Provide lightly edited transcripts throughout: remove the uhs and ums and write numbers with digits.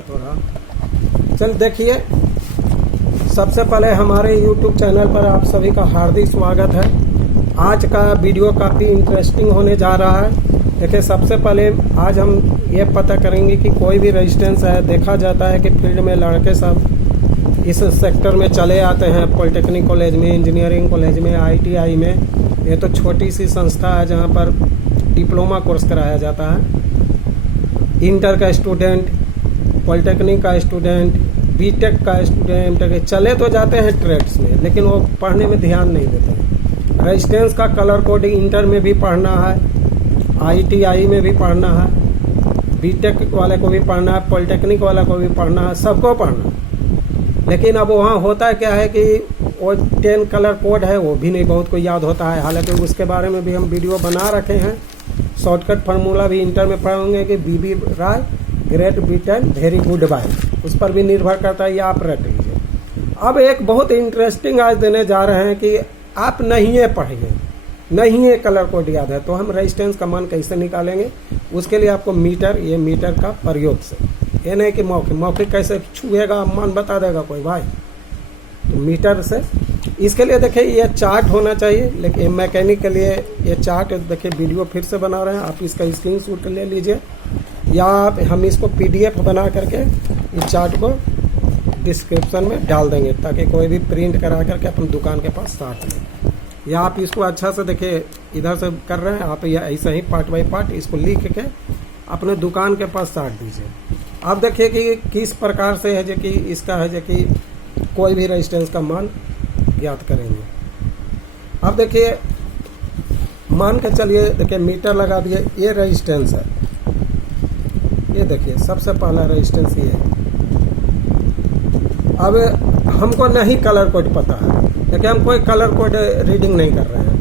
थोड़ा चल देखिए, सबसे पहले हमारे YouTube चैनल पर आप सभी का हार्दिक स्वागत है। आज का वीडियो काफ़ी इंटरेस्टिंग होने जा रहा है। देखिए, सबसे पहले आज हम ये पता करेंगे कि कोई भी रेजिस्टेंस है। देखा जाता है कि फील्ड में लड़के सब इस सेक्टर में चले आते हैं, पॉलिटेक्निक कॉलेज में, इंजीनियरिंग कॉलेज में, ITI में। ये तो छोटी सी संस्था है जहाँ पर डिप्लोमा कोर्स कराया जाता है। इंटर का स्टूडेंट, पॉलिटेक्निक का स्टूडेंट, बीटेक का स्टूडेंट चले तो जाते हैं ट्रेड्स में, लेकिन वो पढ़ने में ध्यान नहीं देते हैं। रेजिस्टेंस का कलर कोड इंटर में भी पढ़ना है, ITI में भी पढ़ना है, बीटेक वाले को भी पढ़ना है, पॉलिटेक्निक वाले को भी पढ़ना है, सबको पढ़ना है। लेकिन अब वहाँ होता क्या है कि वो 10 कलर कोड है, वो भी नहीं बहुत को याद होता है। हालांकि उसके बारे में भी हम वीडियो बना रखे हैं। शॉर्टकट फार्मूला भी इंटर में पढ़ेंगे कि BB Rai great Britain very good bye, उस पर भी निर्भर करता है, ये आप रट लीजिए। अब एक बहुत इंटरेस्टिंग आज देने जा रहे हैं कि आप नहीं है पढ़ेंगे, नहीं है कलर कोड याद है, तो हम रेजिस्टेंस का मान कैसे निकालेंगे। उसके लिए आपको मीटर, ये मीटर का प्रयोग से, ये नहीं कि मौखिक कैसे छुएगा मान बता देगा कोई भाई, तो मीटर से। इसके लिए देखिए ये चार्ट होना चाहिए, लेकिन मैकेनिक के लिए ये चार्ट देखिए वीडियो फिर से बना रहे हैं, आप इसका स्क्रीनशॉट ले लीजिए, या हम इसको PDF बना करके इस चार्ट को डिस्क्रिप्शन में डाल देंगे, ताकि कोई भी प्रिंट करा करके अपन दुकान के पास साथ लें। या आप इसको अच्छा से देखिए, इधर से कर रहे हैं आप, या ऐसे ही पार्ट बाय पार्ट इसको लिख के अपने दुकान के पास साट दीजिए। अब देखिए कि किस प्रकार से है जो कि इसका है जो कि कोई भी रेजिस्टेंस का मान ज्ञात करेंगे। अब देखिए, मान के चलिए, देखिए मीटर लगा दिए, ये रेजिस्टेंस है, ये देखिए सबसे पहला रेजिस्टेंस ये है। अब हमको नहीं कलर कोड पता है, देखिए हम कोई कलर कोड रीडिंग नहीं कर रहे हैं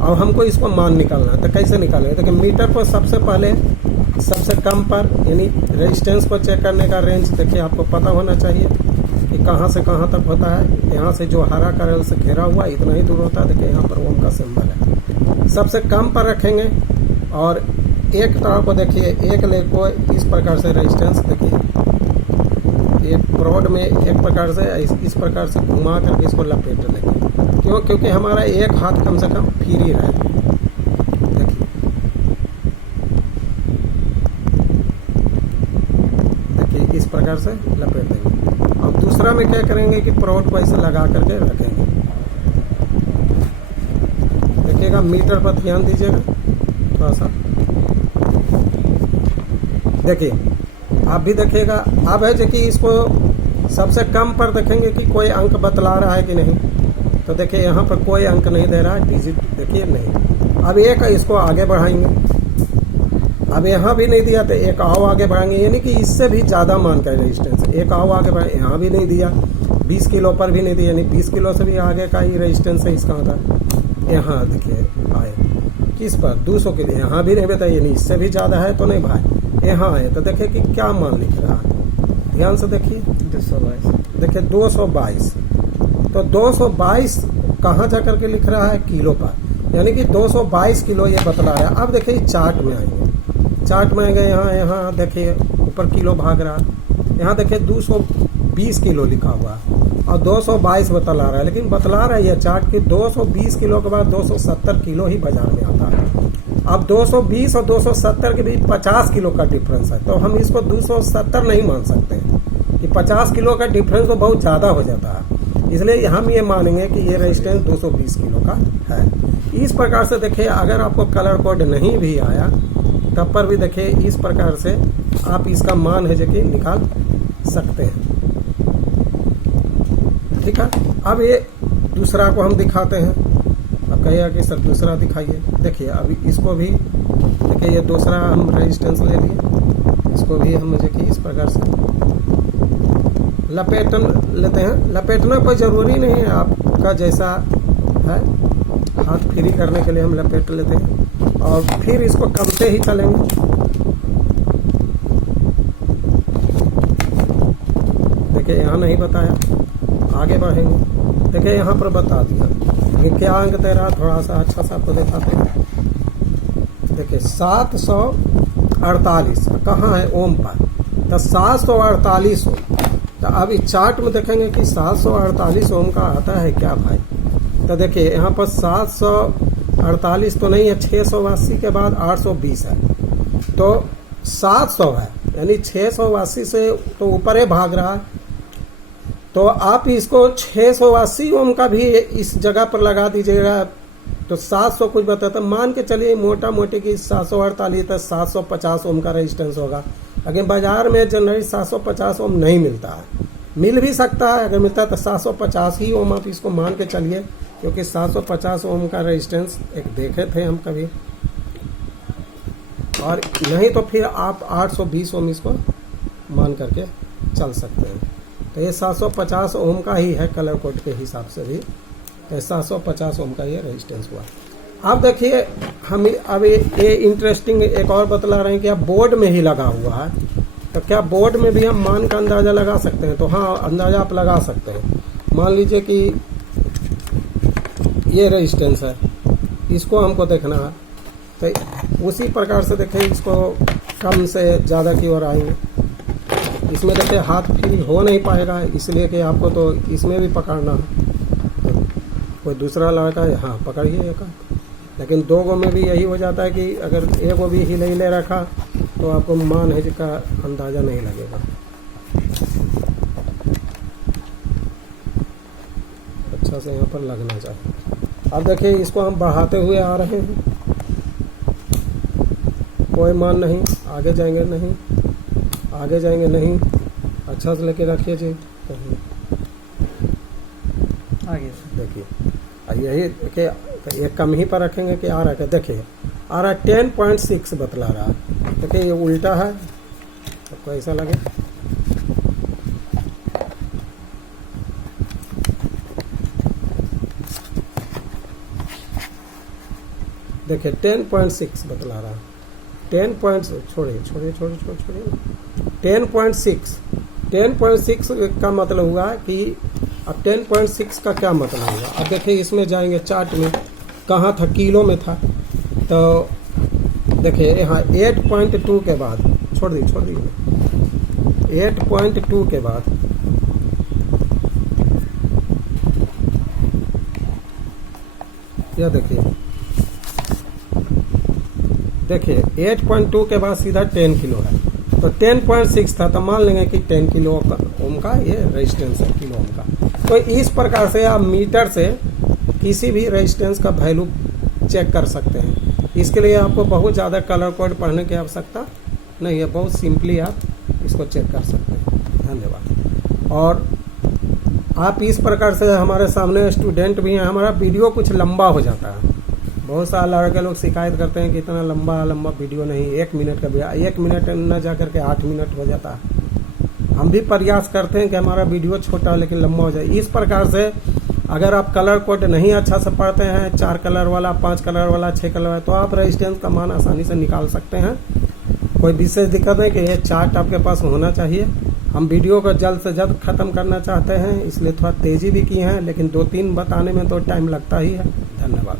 और हमको इसको मान निकालना है, तो कैसे निकालेंगे। देखिए मीटर को सबसे पहले सबसे कम पर, यानी रेजिस्टेंस को चेक करने का रेंज देखिए आपको पता होना चाहिए कि कहाँ से कहाँ तक होता है। यहाँ से जो हरा कलर से घेरा हुआ इतना ही दूर होता है। देखिए यहाँ पर ओम का सिंबल है, सबसे कम पर रखेंगे। और एक तार को देखिए, एक लेग को इस प्रकार से रेजिस्टेंस देखिए, ये ब्रॉड में एक प्रकार से इस प्रकार से घुमा करके इसको लपेट लेंगे। क्यों? क्योंकि हमारा एक हाथ कम से कम फ्री रहे। देखिए इस प्रकार से लपेट देंगे। और दूसरा में क्या करेंगे कि ब्रॉड को ऐसे लगा करके रखेंगे। देखिएगा, मीटर पर ध्यान दीजिएगा थोड़ा सा, देखिए आप भी देखिएगा। अब है जो कि इसको सबसे कम पर देखेंगे कि कोई अंक बतला रहा है कि नहीं, तो देखिए यहाँ पर कोई अंक नहीं दे रहा है, डिजिट देखिए नहीं। अब एक इसको आगे बढ़ाएंगे, अब यहाँ भी नहीं दिया तो एक आओ आगे बढ़ाएंगे, यानी कि इससे भी ज़्यादा मान कर रेजिस्टेंस। एक आओ आगे बढ़े, यहाँ भी नहीं दिया, 20 किलो पर भी नहीं दिया, यानी 20 किलो से भी आगे का ही रेजिस्टेंस है इसका होता। यहाँ देखिए आए किस पर 200 किलो, यहाँ भी नहीं बताइए, नहीं इससे भी ज़्यादा है तो नहीं भाई, यहाँ है तो देखिए कि क्या मान लिख रहा है। ध्यान से देखिए 222, देखिए 222, तो 222 कहाँ जा करके लिख रहा है किलो पर, यानी कि 222 किलो ये बतला रहा है। अब देखिए चार्ट में आएंगे, चार्ट में आएंगे, यहाँ देखिए ऊपर किलो भाग रहा है, यहाँ देखिए 220 किलो लिखा हुआ है और 222 बतला रहा है। लेकिन बतला रहा है यह चार्ट कि 220 किलो के बाद 270 किलो ही बाजार में आता है। अब 220 और 270 के बीच 50 किलो का डिफरेंस है, तो हम इसको 270 नहीं मान सकते कि 50 किलो का डिफरेंस तो बहुत ज़्यादा हो जाता है। इसलिए हम ये मानेंगे कि ये रेजिस्टेंस 220 किलो का है। इस प्रकार से देखिए, अगर आपको कलर कोड नहीं भी आया तब पर भी देखिए इस प्रकार से आप इसका मान है जो कि निकाल सकते हैं। ठीक है, अब ये दूसरा को हम दिखाते हैं। अब कहिएगा कि सर दूसरा दिखाइए। देखिए अभी इसको भी देखिए, ये दूसरा हम रेजिस्टेंस ले लिए, इसको भी हम मुझे कि इस प्रकार से लपेट लेते हैं। लपेटना कोई ज़रूरी नहीं है, आपका जैसा है, हाथ फ्री करने के लिए हम लपेट लेते हैं और फिर इसको कमते ही चलेंगे। देखिए यहाँ नहीं बताया, आगे बढ़ेंगे। देखिए यहाँ पर बता दिया कि क्या अंक दे रहा, थोड़ा सा अच्छा सा आपको दिखाते हैं। देखिए 748 कहाँ है ओम पर, तो 748 ओम। तो अब इस चार्ट में देखेंगे कि 748 ओम का आता है क्या भाई। तो देखिए यहाँ पर 748 तो नहीं है, 680 के बाद 820 है, तो 700 है, यानी 680 से तो ऊपर ही भाग रहा है। तो आप इसको 680 ओम का भी इस जगह पर लगा दीजिएगा तो 700 कुछ बताता, मान के चलिए मोटा मोटी की 748 तक 750 ओम का रेजिस्टेंस होगा। लेकिन बाजार में जनरली 750 ओम नहीं मिलता है, मिल भी सकता है, अगर मिलता है तो 750 ही ओम आप इसको मान के चलिए, क्योंकि 750 ओम का रेजिस्टेंस एक देखे थे हम कभी, और नहीं तो फिर आप 820 ओम इसको मान करके चल सकते हैं। तो ये 750 ओम का ही है कलर कोड के हिसाब से भी, तो 750 ओम का ये रेजिस्टेंस हुआ। अब देखिए हम अब ये इंटरेस्टिंग एक और बतला रहे हैं कि अब बोर्ड में ही लगा हुआ है, तो क्या बोर्ड में भी हम मान का अंदाजा लगा सकते हैं? तो हाँ, अंदाजा आप लगा सकते हैं। मान लीजिए कि ये रेजिस्टेंस है, इसको हमको देखना है, तो उसी प्रकार से देखिए इसको कम से ज़्यादा की ओर आएंगे। इसमें देखिए हाथ फील हो नहीं पाएगा, इसलिए कि आपको तो इसमें भी पकड़ना है। तो कोई दूसरा लड़का है, हाँ पकड़िए एक, लेकिन 2 गो में भी यही हो जाता है कि अगर एक गो भी हिले रखा तो आपको मान है का अंदाजा नहीं लगेगा। अच्छा से यहाँ पर लगना चाहिए। अब देखिए इसको हम बढ़ाते हुए आ रहे हैं, कोई मान नहीं, आगे जाएंगे नहीं, आगे जाएंगे नहीं, अच्छा से लेके रखिए जी आगे देखिए। यही देखिए, तो एक कम ही पर रखेंगे कि आ रहा है, देखिए आ रहा है 10.6 बतला रहा है। देखिए ये उल्टा है, आपको ऐसा लगे, देखिए 10.6 बतला रहा है। 10.6 का मतलब हुआ कि अब 10.6 का क्या मतलब हुआ। अब देखिए इसमें जाएंगे चार्ट में, कहाँ था, किलो में था, तो देखिए यहाँ 8.2 के बाद छोड़ दी 8.2 के बाद यह देखिए 8.2 के बाद सीधा 10 किलो है, तो 10.6 था, तो मान लेंगे कि 10 किलो ओम का ये रेजिस्टेंस है, किलो ओम का। तो इस प्रकार से आप मीटर से किसी भी रेजिस्टेंस का वैल्यू चेक कर सकते हैं। इसके लिए आपको बहुत ज़्यादा कलर कोड पढ़ने की आवश्यकता नहीं है, बहुत सिंपली आप इसको चेक कर सकते हैं। धन्यवाद। और आप इस प्रकार से, हमारे सामने स्टूडेंट भी हैं, हमारा वीडियो कुछ लंबा हो जाता है, बहुत सारे लड़के लोग शिकायत करते हैं कि इतना लंबा वीडियो नहीं, 1 मिनट का वीडियो, 1 मिनट न जा करके 8 मिनट हो जाता है। हम भी प्रयास करते हैं कि हमारा वीडियो छोटा लेकिन लंबा हो जाए। इस प्रकार से अगर आप कलर कोड नहीं अच्छा से पढ़ते हैं, 4 कलर वाला, 5 कलर वाला, 6 कलर वाला, तो आप रेजिस्टेंस का मान आसानी से निकाल सकते हैं। कोई विशेष दिक्कत है कि ये चार्ट आपके पास होना चाहिए। हम वीडियो को जल्द से जल्द खत्म करना चाहते हैं, इसलिए थोड़ा तेजी भी की है, लेकिन 2-3 बताने में तो टाइम लगता ही है। धन्यवाद।